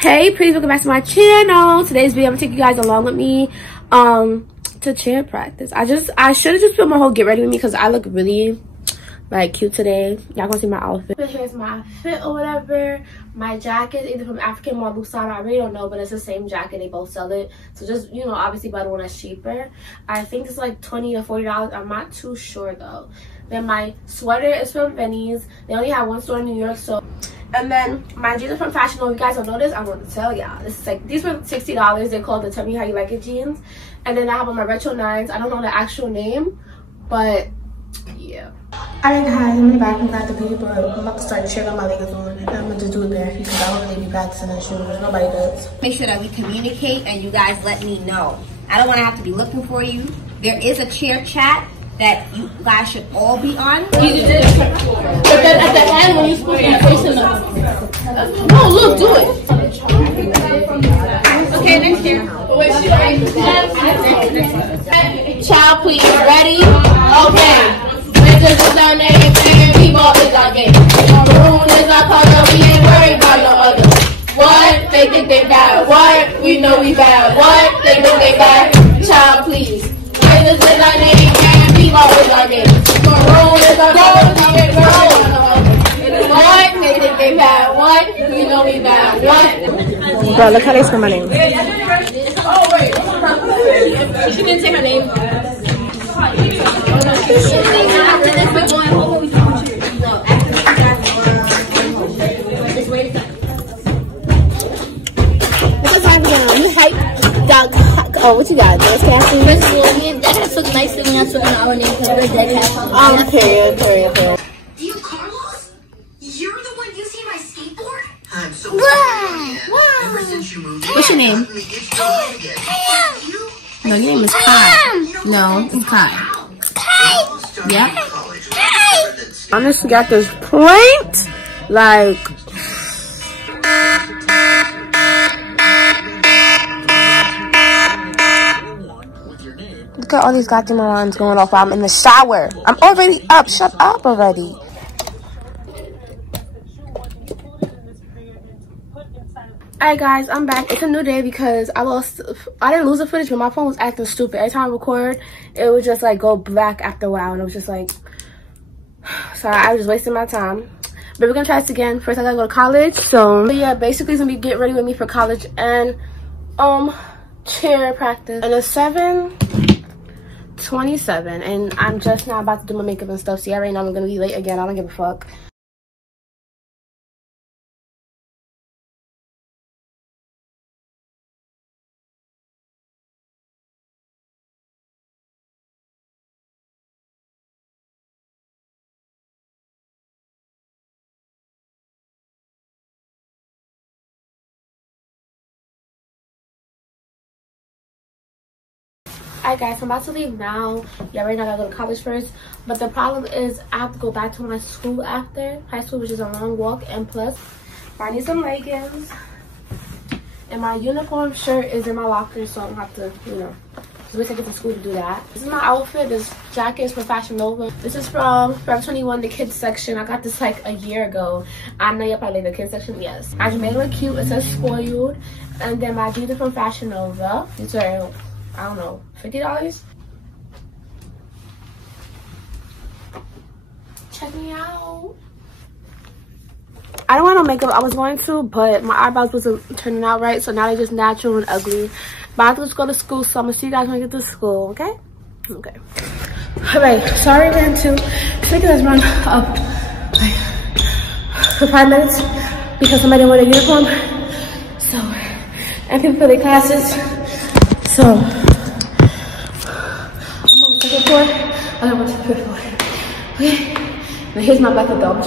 Hey, please welcome back to my channel. Today's video, I'm gonna take you guys along with me to cheer practice. I should have just filmed my whole get ready with me because I look really like cute today. Y'all gonna see my outfit. But here's my outfit or whatever. My jacket either from African or Lusana, I really don't know, but it's the same jacket. They both sell it, so just, you know, obviously buy the one that's cheaper. I think it's like $20 or $40. I'm not too sure though. Then my sweater is from Benny's. They only have one store in New York, so. And then my jeans are from Fashion Nova. You guys don't know this, I want to tell y'all. This is like, these were $60. They're called the Tell Me How You Like It jeans. And then I have on my retro 9s. I don't know the actual name, but yeah. Alright guys, I'm in the back. I'm glad to be, but I'm about to start cheering on my leggings on. And I'm gonna just do it bare because I don't really be practicing in shoes. Nobody does. Make sure that we communicate and you guys let me know. I don't want to have to be looking for you. There is a cheer chat that you guys should all be on. But then at the end, when you're supposed to be facing them. No, look, do it. Okay, next year. Child, please, ready? Okay. Bitches is our name, and people is our game. Maroon is our color, we ain't worried about no other. What? They think they bad. What? We know we bad. What? They know they bad. Child, please. Bitches is our name, and people is our game. Maroon is our color, we ain't worried about no other. What? They think they bad. What? We know we bad. What? Bro, look how they spell my name. Oh, wait. She didn't say her name. Oh, what you got? Dance casting? First of all, me and Dad took nicely when I took our name because we're dead casting. Period. You, Carlos? You're the one using my skateboard? I'm so sorry. Ever since you moved in, What's your name? No, your name is Kai. No, it's Kai. Yep. Honestly, got this point. Like. Look at all these goddamn alarms going off while I'm in the shower. I'm already up. Shut up already. Alright guys, I'm back. It's a new day because I didn't lose the footage, but my phone was acting stupid. Every time I record, it would just like go black after a while, and it was just like, sorry, I was just wasting my time. But we're gonna try this again. First I gotta go to college, so yeah, basically it's gonna be get ready with me for college and cheer practice. And it's 7:27 and I'm just now about to do my makeup and stuff, so yeah, right now I'm gonna be late again. I don't give a fuck. Alright guys, I'm about to leave now. Yeah, right now I gotta go to college first. But the problem is I have to go back to my school after high school, which is a long walk, and plus I need some leggings. And my uniform shirt is in my locker, so I don't have to, you know, just wait till I get to school to do that. This is my outfit. This jacket is from Fashion Nova. This is from Forever 21, the kids section. I got this like a year ago. I know you're probably the kids section, yes. I just made it look cute. It says spoiled. And then my jeans are from Fashion Nova. These are, I don't know, $50? Check me out. I don't want no makeup. I was going to, but my eyebrows wasn't turning out right, so now they're just natural and ugly. But I have to just go to school, so I'm gonna see you guys when I get to school, okay? Okay. Alright, sorry ran too. It's like let's run up for 5 minutes because somebody didn't wear a uniform. So, and people for their classes. So, I'm on the second floor. I don't want to the third floor. Okay. Now here's my black adult.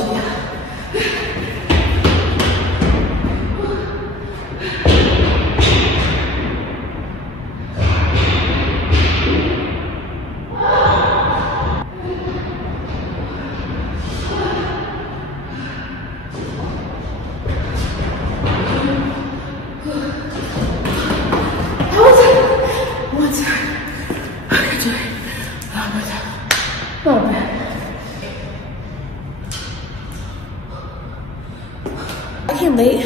I came late.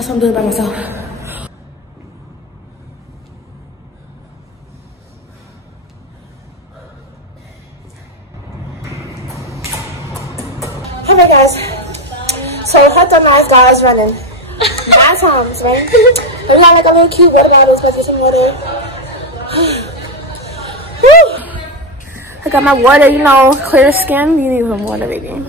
That's what I'm doing by myself. Alright guys, so Health on Nice guys running 9 times, right? And we got like a little cute water bottle, supposed to get some water. Woo! I got my water, you know, clear skin. You need some water, baby.